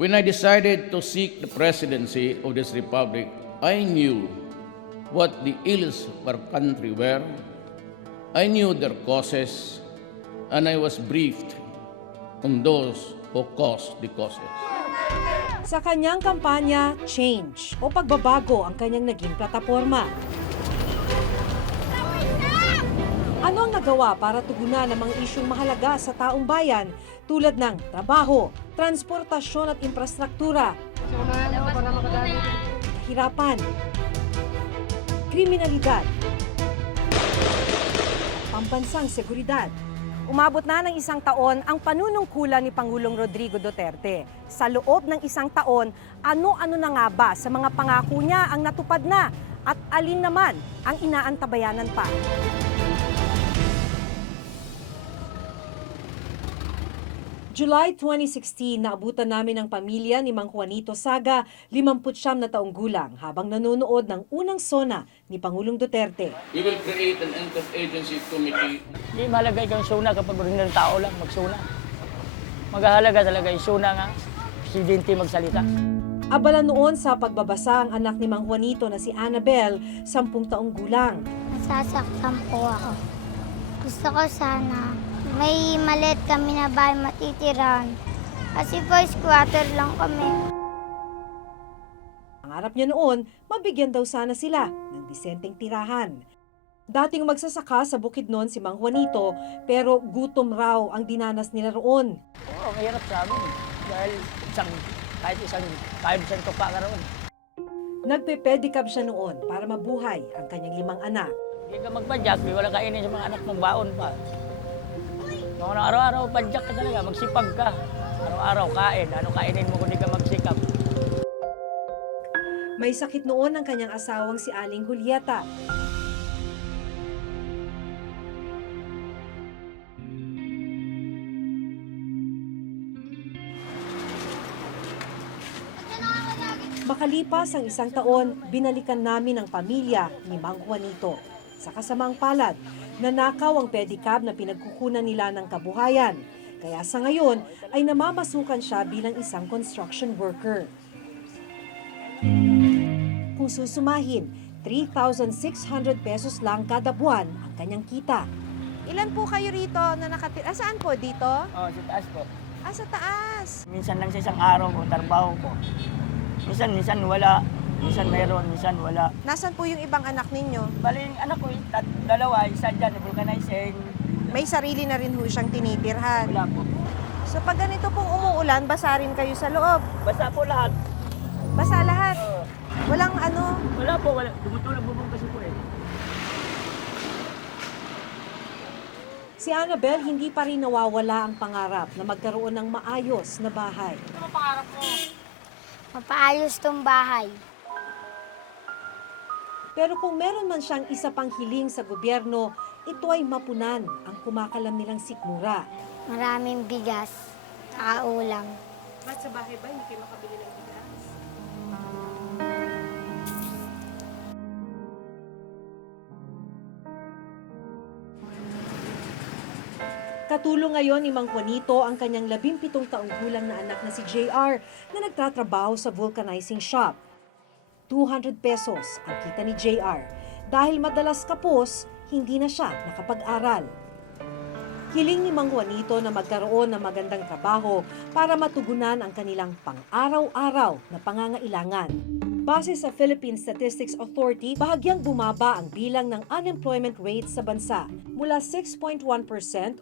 When I decided to seek the presidency of this republic, I knew what the ills of our country were. I knew their causes, and I was briefed on those who caused the causes. Sa kanyang kampanya, change o pagbabago ang kanyang naging plataporma. Ano ang nagawa para tugunan ang mga isyung mahalaga sa taong bayan tulad ng trabaho, transportasyon at infrastruktura, kahirapan, kriminalidad, pambansang seguridad? Umabot na ng 1 taon ang panunungkulan ni Pangulong Rodrigo Duterte. Sa loob ng 1 taon, ano-ano na nga ba sa mga pangako niya ang natupad na at alin naman ang inaantabayanan pa? July 2016, naabutan namin ang pamilya ni Mang Juanito Saga, 59 na taong gulang, habang nanonood ng unang SONA ni Pangulong Duterte. We will create an interagency committee. Hindi mahalaga ikaw yung suna kapag ordinary tao lang magsuna. Maghahalaga talaga yung suna nga, presidente magsalita. Abala noon sa pagbabasa ang anak ni Mang Juanito na si Annabel, 10 taong gulang. Nasasaktan po ako. Gusto ko sana may maliit kami na bahay matitiran. Kasi po squatter lang kami. Pangarap niya noon, mabigyan daw sana sila ng disenteng tirahan. Dating magsasaka sa Bukidnon si Mang Juanito, pero gutom raw ang dinanas nila roon. Oo, mahirap sa amin. Dahil kahit isang tuka ka roon. Nagpe-pedicab siya noon para mabuhay ang kanyang 5 anak. Hindi ka magpadyak, di wala kainin sa mga anak mong baon pa. Kung araw-araw padyak ka talaga, magsipag ka. Araw-araw kain, ano kainin mo kung di ka magsikap. May sakit noon ang kanyang asawang si Aling Julieta. Makalipas ang 1 taon, binalikan namin ang pamilya ni Mang Juanito. Sa kasamang palad, nanakaw ang pedicab na pinagkukunan nila ng kabuhayan. Kaya sa ngayon ay namamasukan siya bilang isang construction worker. Kung susumahin, 3,600 pesos lang kada buwan ang kanyang kita. Ilan po kayo rito na nakatira? Saan po? Dito? Oo, sa taas po. Sa taas. Minsan lang sa isang araw ko, trabaho ko. Minsan wala. Minsan meron, minsan wala. Nasaan po yung ibang anak ninyo? Bali, yung anak ko, dalawa, isa dyan, vulcanizing. May sarili na rin ho siyang tinitirhan. Wala po. So pag ganito pong umuulan, basa rin kayo sa loob. Basta po lahat. Basa lahat. Oo. Walang ano. Wala po, wala. Tumutulog bubong kasi po eh. Si Annabel hindi pa rin nawawala ang pangarap na magkaroon ng maayos na bahay. Ano pangarap mo? Mapaayos tong bahay. Pero kung meron man siyang isa pang hiling sa gobyerno, ito ay mapunan ang kumakalam nilang sikmura. Maraming bigas, saka ulam. Ba't sa bahay ba hindi kayo makabili ng bigas? Katulong ngayon ni Mang Juanito ang kanyang 17 taong gulang na anak na si JR na nagtatrabaho sa vulcanizing shop. 200 pesos ang kita ni JR. Dahil madalas kapos, hindi na siya nakapag-aral. Hiling ni Mang Juanito na magkaroon ng magandang trabaho para matugunan ang kanilang pang-araw-araw na pangangailangan. Base sa Philippine Statistics Authority, bahagyang bumaba ang bilang ng unemployment rate sa bansa mula 6.1%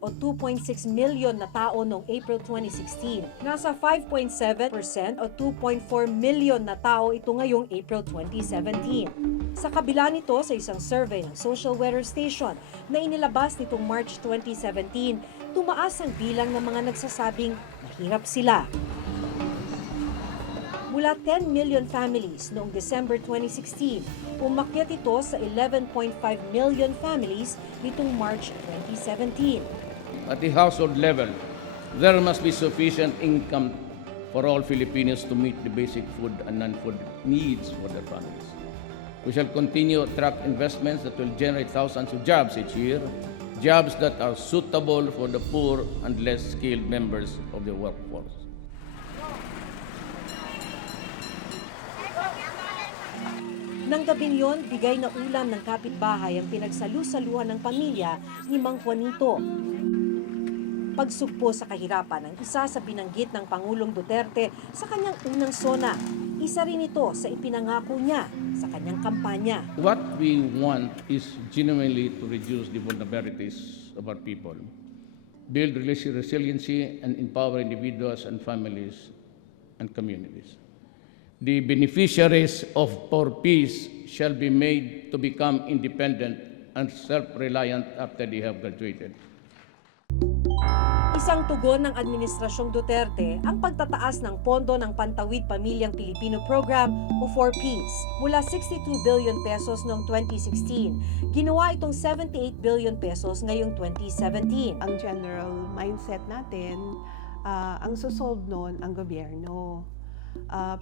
o 2.6 million na tao noong April 2016. Nasa 5.7% o 2.4 million na tao ito ngayong April 2017. Sa kabila nito, sa isang survey ng Social Weather Station na inilabas nitong March 2017, tumaas ang bilang ng mga nagsasabing mahirap sila. Mula 10 million families noong December 2016, umakyat ito sa 11.5 million families nitong March 2017. At the household level, there must be sufficient income for all Filipinos to meet the basic food and non-food needs for their families. We shall continue to attract investments that will generate thousands of jobs each year, jobs that are suitable for the poor and less skilled members of the workforce. Nang gabing yon, bigay na ulam ng kapitbahay ang pinagsalu-saluhan ng pamilya ni Mang Juanito. Pagsugpo sa kahirapan ang isa sa binanggit ng Pangulong Duterte sa kanyang unang SONA. Isa rin ito sa ipinangako niya sa kanyang kampanya. What we want is genuinely to reduce the vulnerabilities of our people, build resiliency, and empower individuals and families and communities. The beneficiaries of For Peace shall be made to become independent and self-reliant after they have graduated. Isang tugon ng Administrasyong Duterte ang pagtataas ng pondo ng Pantawid Pamilyang Pilipino Program o 4Ps. Mula 62 billion pesos noong 2016, ginawa itong 78 billion pesos ngayong 2017. Ang general mindset natin, ang susolve nun ang gobyerno.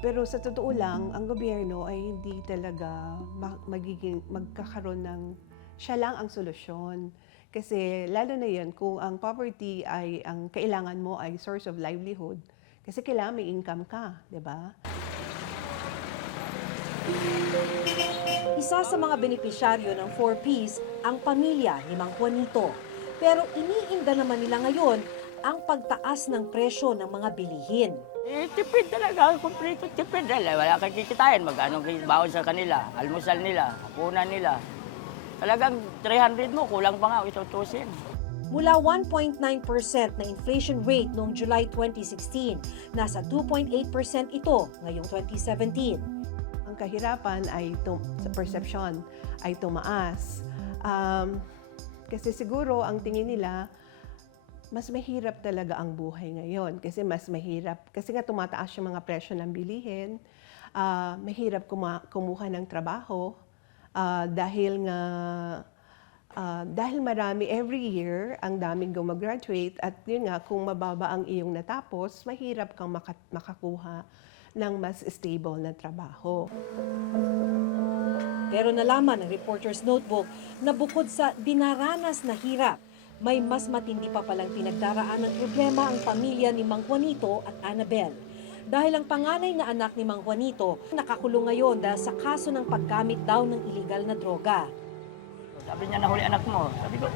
Pero sa totoo lang, ang gobyerno ay hindi talaga magkakaroon ng siya lang ang solusyon. Kasi lalo na yan, kung ang poverty ay, ang kailangan mo ay source of livelihood, kasi kailangan may income ka, di ba? Isa sa mga benepisyaryo ng 4Ps ang pamilya ni Mang Juanito. Pero iniinda naman nila ngayon ang pagtaas ng presyo ng mga bilihin. Tipid talaga, kumplito tipid. Wala kang kikitain, mag-ano baon sa kanila, almusal nila, hapunan nila. Talagang 300 mo, kulang pa nga, itutusin. Mula 1.9% na inflation rate noong July 2016, nasa 2.8% ito ngayong 2017. Ang kahirapan ay sa perception ay tumaas. Kasi siguro ang tingin nila, mas mahirap talaga ang buhay ngayon kasi mas mahirap. Kasi nga tumataas yung mga presyo ng bilihin, mahirap kumuha ng trabaho dahil marami every year ang daming gumagraduate at yun nga, kung mababa ang iyong natapos, mahirap kang makakuha ng mas stable na trabaho. Pero nalaman ng Reporter's Notebook na bukod sa dinaranas na hirap, may mas matindi pa palang pinagdaraan ng problema ang pamilya ni Mang Juanito at Annabel. Dahil ang panganay na anak ni Mang Juanito nakakulong ngayon dahil sa kaso ng paggamit daw ng iligal na droga. Sabi niya, nahuli anak mo. Sabi ko,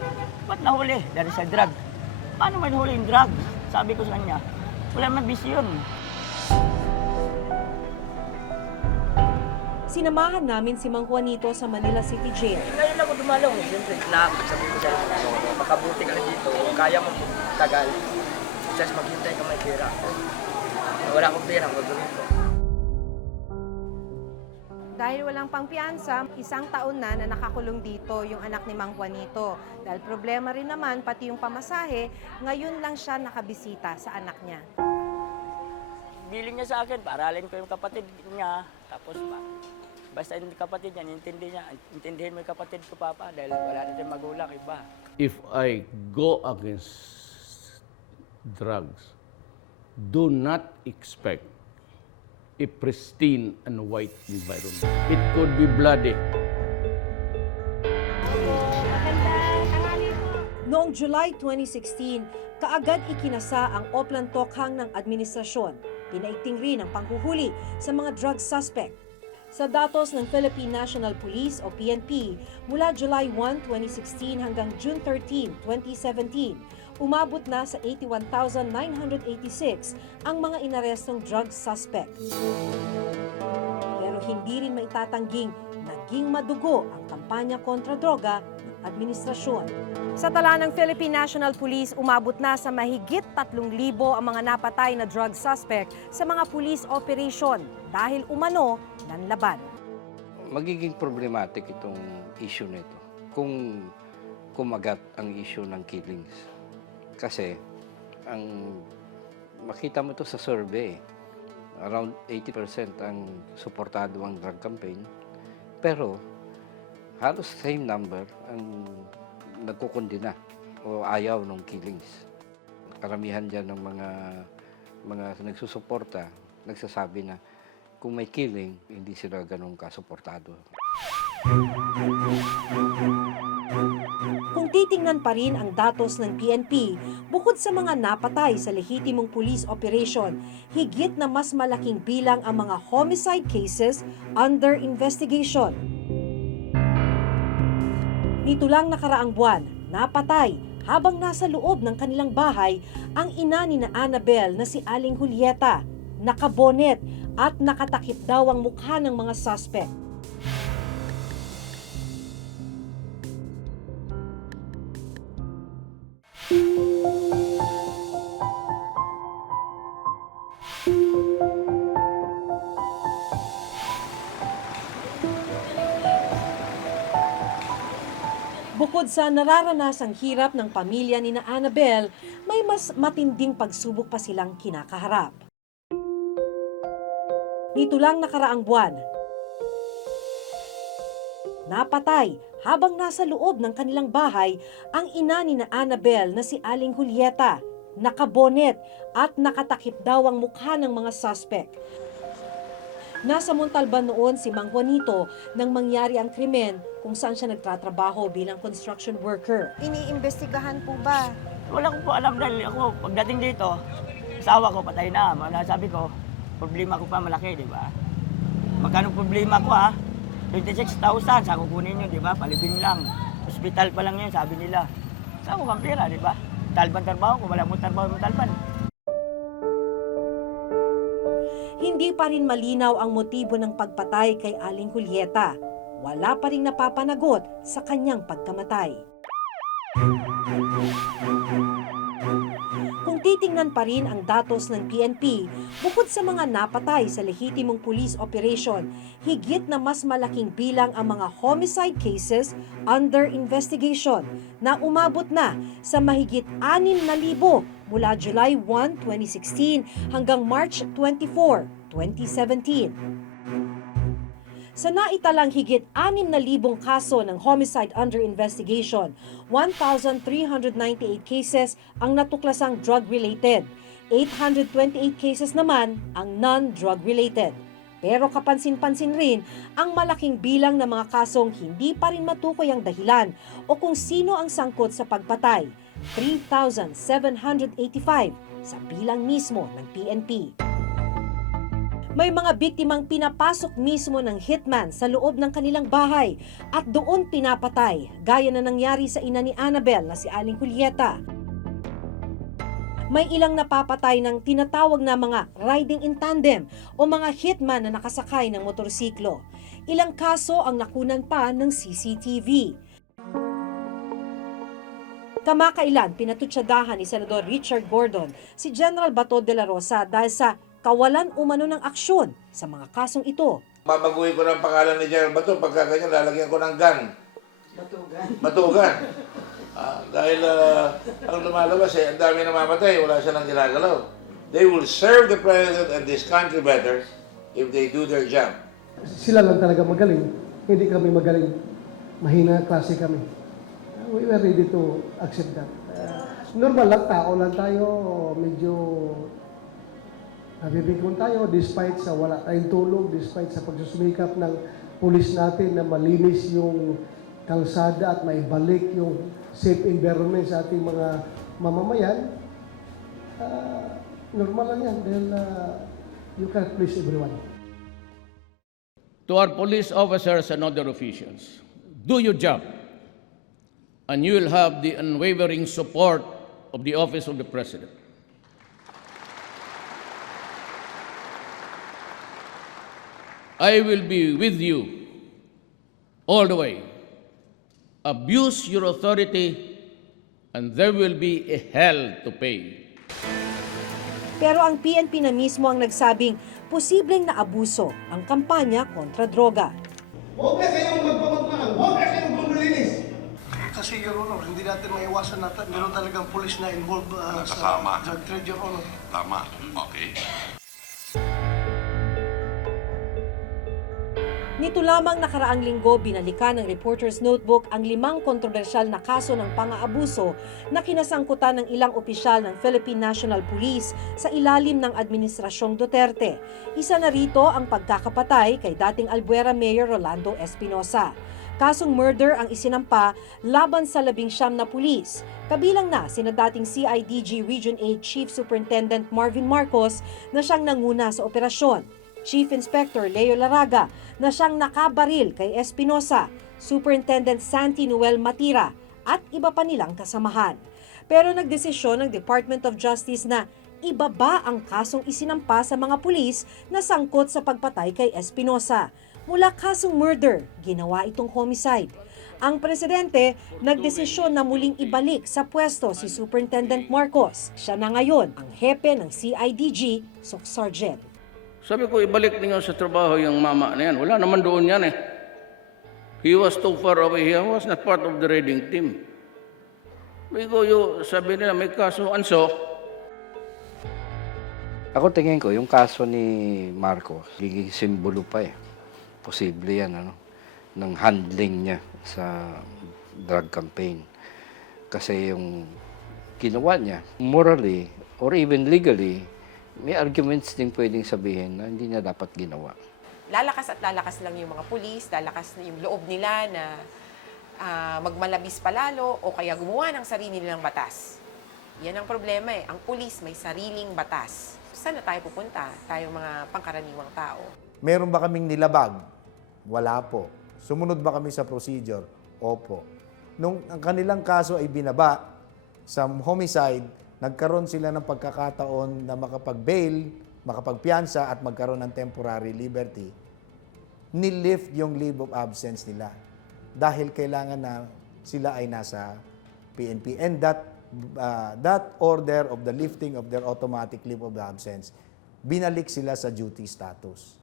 ba't nahuli? Dahil sa drug. Paano may nahuli yung drug? Sabi ko sa kanya, wala man bisyon. Sinamahan namin si Mang Juanito sa Manila City Jail. Ngayon lang ako dumalong. Siyempre, sabi ko siya, makabuti ka na dito, kaya mo tagal. Just maghintay ka may pera. Wala akong pera, gagawin ko. Dahil walang pangpiyansa, 1 taon na nakakulong dito yung anak ni Mang Juanito. Dahil problema rin naman, pati yung pamasahe, ngayon lang siya nakabisita sa anak niya. Biling niya sa akin, paralin ko yung kapatid niya. Tapos basta yung kapatid niya, intindihin mo yung kapatid ko, Papa, dahil wala na tayong magulang, iba. If I go against drugs, do not expect a pristine and white environment. It could be bloody. Noong July 2016, kaagad ikinasa ang Oplan Tokhang ng administrasyon. Pinaigting rin ang panghuhuli sa mga drug suspect. Sa datos ng Philippine National Police o PNP, mula July 1, 2016 hanggang June 13, 2017, umabot na sa 81,986 ang mga inarestong drug suspect. Pero hindi rin maitatangging naging madugo ang kampanya kontra droga ng administrasyon. Sa tala ng Philippine National Police, umabot na sa mahigit 3,000 ang mga napatay na drug suspect sa mga police operation dahil umano ng laban. Magiging problematic itong issue nito kung kumagat ang issue ng killings. Kasi ang makita mo to sa survey, around 80% ang suportado ang drug campaign, pero halos same number ang nagkukundina o ayaw ng killings. Karamihan dyan ng mga nagsusuporta, nagsasabi na kung may killing, hindi sila ganun kasuportado. Kung titingnan pa rin ang datos ng PNP, bukod sa mga napatay sa lehitimong police operation, higit na mas malaking bilang ang mga homicide cases under investigation. Nito lang nakaraang buwan, napatay habang nasa loob ng kanilang bahay ang ina ni na Annabel na si Aling Julieta. Nakabonet at nakatakip daw ang mukha ng mga suspect. Bukod sa nararanasang hirap ng pamilya ni na Annabel, may mas matinding pagsubok pa silang kinakaharap. Nito lang nakaraang buwan, napatay habang nasa loob ng kanilang bahay ang ina ni na Annabel na si Aling Julieta. Nakabonet at nakatakip daw ang mukha ng mga suspect. Nasa Montalban noon si Mang Juanito nang mangyari ang krimen kung saan siya nagtatrabaho bilang construction worker. Iniimbestigahan po ba? Wala ko po alam dahil ako, pagdating dito, asawa ko patay na. Sabi ko, problema ko pa malaki, di ba? Magkano problema ko ha? 26,000, sa kukunin nyo, di ba? Palibing lang. Hospital pa lang yun, sabi nila. Saan ko pang pera, di ba? Talban trabaho ko, wala mong trabaho ng talban. Hindi pa rin malinaw ang motibo ng pagpatay kay Aling Julieta. Wala pa rin napapanagot sa kanyang pagkamatay. Kung titingnan pa rin ang datos ng PNP, bukod sa mga napatay sa lehitimong police operation, higit na mas malaking bilang ang mga homicide cases under investigation na umabot na sa mahigit 6,000 mula July 1, 2016 hanggang March 24, 2017. Sa naitalang higit 6,000 kaso ng homicide under investigation, 1,398 cases ang natuklasang drug-related. 828 cases naman ang non-drug-related. Pero kapansin-pansin rin ang malaking bilang ng mga kasong hindi pa rin matukoy ang dahilan o kung sino ang sangkot sa pagpatay. 3,785 sa bilang mismo ng PNP. May mga biktimang pinapasok mismo ng hitman sa loob ng kanilang bahay at doon pinapatay, gaya na nangyari sa ina ni Annabel na si Aling Julieta. May ilang napapatay ng tinatawag na mga riding in tandem o mga hitman na nakasakay ng motorsiklo. Ilang kaso ang nakunan pa ng CCTV. Kamakailan pinatutsadahan ni Senador Richard Gordon si General Bato de la Rosa dahil sa kawalan umano ng aksyon sa mga kasong ito. Babaguhin ko ng pangalan ni General Bato, pagka ganyan lalagyan ko ng gun. Batugan. Dahil ang lumalabas ang dami namamatay, wala silang ginagalaw. They will serve the President and this country better if they do their job. Sila lang talaga magaling, hindi kami magaling. Mahina klase kami. We were ready to accept that. Normal lang, tao lang tayo, medyo nabibigyan tayo despite sa wala tayong tulog, despite sa pagsusumikap ng pulis natin na malinis yung kalsada at maibalik yung safe environment sa ating mga mamamayan. Normal lang yan dahil you can't please everyone. To our police officers and other officials, do your job, and you will have the unwavering support of the Office of the President. I will be with you all the way. Abuse your authority, and there will be a hell to pay. Pero ang PNP na mismo ang nagsabing posibleng naabuso ang kampanya kontra droga. Huwag na kayong magpapagmanang, huwag na kayong bumalinis. Kasi, Your Honor, hindi natin maiwasan na meron talagang pulis na involved sa drug trade, Your Honor. Tama, okay. Nito lamang nakaraang linggo, binalikan ng Reporter's Notebook ang 5 kontrobersyal na kaso ng pang-aabuso na kinasangkutan ng ilang opisyal ng Philippine National Police sa ilalim ng Administrasyong Duterte. Isa na rito ang pagkakapatay kay dating Albuera Mayor Rolando Espinosa. Kasong murder ang isinampa laban sa 19 na pulis. Kabilang na sina dating CIDG Region 8 Chief Superintendent Marvin Marcos na siyang nanguna sa operasyon, Chief Inspector Leo Laraga na siyang nakabaril kay Espinosa, Superintendent Santi Noel Matira at iba pa nilang kasamahan. Pero nagdesisyon ng Department of Justice na ibaba ang kasong isinampa sa mga pulis na sangkot sa pagpatay kay Espinosa. Mula kasong murder, ginawa itong homicide. Ang presidente nagdesisyon na muling ibalik sa pwesto si Superintendent Marcos. Siya na ngayon ang hepe ng CIDG, SOC Sergeant. Sabi ko, ibalik niyo sa trabaho yung mama na yan. Wala naman doon yan eh. He was too far away. He was not part of the raiding team. Sabi nila, may kaso, anso. Ako tingin ko, yung kaso ni Marcos, giging simbolo pa eh. Posible yan, ng handling niya sa drug campaign. Kasi yung ginawa niya, morally or even legally, may arguments din pwedeng sabihin na hindi niya dapat ginawa. Lalakas at lalakas lang yung mga pulis, lalakas na yung loob nila na magmalabis palalo o kaya gumawa ng sarili nilang batas. Yan ang problema eh. Ang pulis may sariling batas. Saan na tayo pupunta? Tayong mga pangkaraniwang tao. Meron ba kaming nilabag? Wala po. Sumunod ba kami sa procedure? Opo. Nung ang kanilang kaso ay binaba sa homicide, nagkaroon sila ng pagkakataon na makapag-bail, makapagpiyansa at magkaroon ng temporary liberty. Nilift yung leave of absence nila dahil kailangan na sila ay nasa PNP. And that order of the lifting of their automatic leave of absence, binalik sila sa duty status.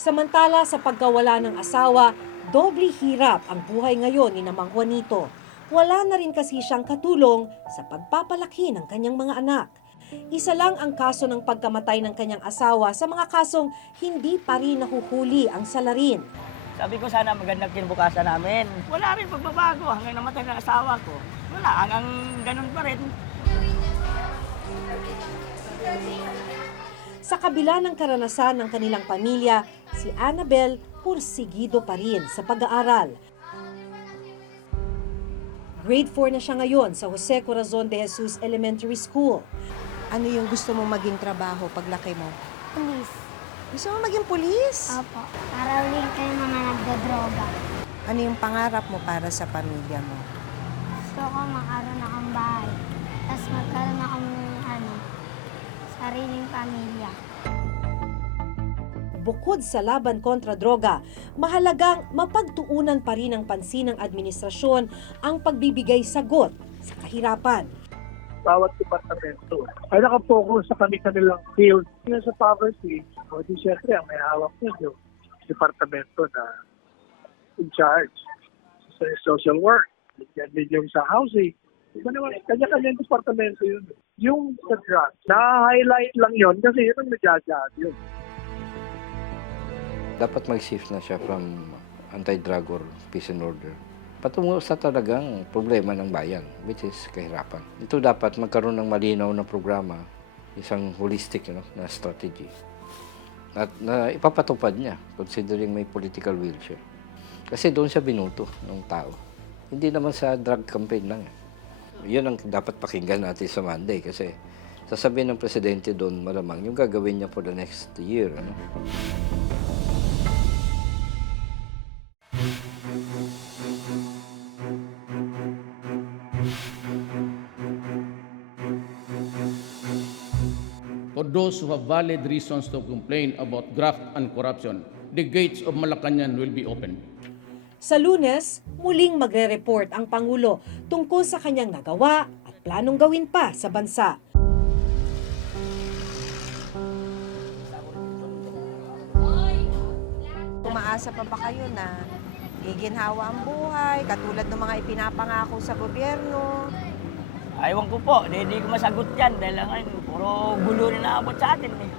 Samantala sa pagkawala ng asawa, doble hirap ang buhay ngayon ni Mang Juanito. Wala na rin kasi siyang katulong sa pagpapalaki ng kanyang mga anak. Isa lang ang kaso ng pagkamatay ng kanyang asawa sa mga kasong hindi pa rin nahuhuli ang salarin. Sabi ko sana magandang kinabukasan namin. Wala rin pagbabago hanggang namatay ng asawa ko. Wala, hanggang ganun pa rin. Sa kabila ng karanasan ng kanilang pamilya, si Annabel pursigido pa rin sa pag-aaral. Grade 4 na siya ngayon sa Jose Corazon de Jesus Elementary School. Ano yung gusto mo maging trabaho paglaki mo? Pulis. Gusto mo maging pulis? Opo. Para uling kayo mga nagdodroga. Ano yung pangarap mo para sa pamilya mo? Gusto ko makaroon akong bahay. Tapos magkaroon akong sariling pamilya. Bukod sa laban kontra droga, mahalagang mapagtuunan pa rin ng pansin ng administrasyon ang pagbibigay sagot sa kahirapan. Bawat departamento ay nakapokus sa kanilang field. Yung sa poverty, o di syempre ang may hawak nyo yung departamento na in charge sa social work. Yan din yung sa housing. Iba naman, kanya-kanyang departamento yun. Yung sa drugs, na-highlight lang yun kasi yun ang nagjajahan yun. Dapat mag-shift na siya from anti-drug or peace and order patungo sa talagang problema ng bayan, which is kahirapan. Ito dapat magkaroon ng malinaw na programa, isang holistic na strategy. At na ipapatupad niya, considering may political will siya. Kasi doon siya binuto ng tao. Hindi naman sa drug campaign lang. Yun ang dapat pakinggan natin sa Monday kasi sasabihin ng presidente doon malamang yung gagawin niya for the next year. For those who have valid reasons to complain about graft and corruption, the gates of Malacañang will be opened. Sa Lunes, muling magre-report ang Pangulo tungkol sa kanyang nagawa at planong gawin pa sa bansa. Umaasa pa ba kayo na giginhawa ang buhay, katulad ng mga ipinapangako sa gobyerno? Aywan ko po, hindi ko masagot yan dahil ngayon puro gulo na naabot sa atin eh.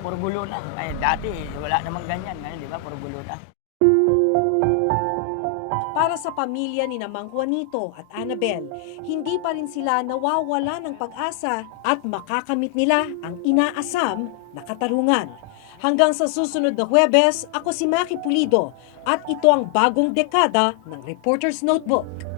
Puro gulo na. Ay, dati wala namang ganyan. Ngayon, di ba, puro gulo na. Para sa pamilya ni Mang Juanito at Annabel, hindi pa rin sila nawawala ng pag-asa at makakamit nila ang inaasam na katarungan. Hanggang sa susunod na Huwebes, ako si Maki Pulido at ito ang bagong dekada ng Reporter's Notebook.